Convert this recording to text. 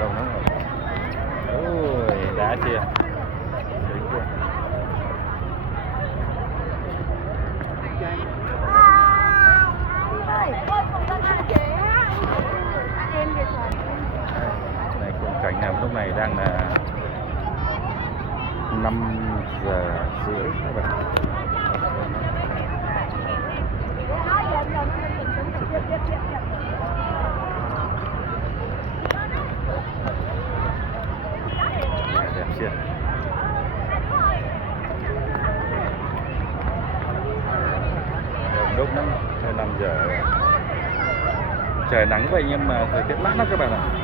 Đông lắm rồi. Ôi, đã chưa? Sướng chưa? Này khung cảnh nào lúc này đang là 5 giờ rưỡi các bạn. Đẹp chưa? Đông đúc lắm, 5 giờ. Trời nắng vậy nhưng mà thời tiết mát lắm các bạn ạ.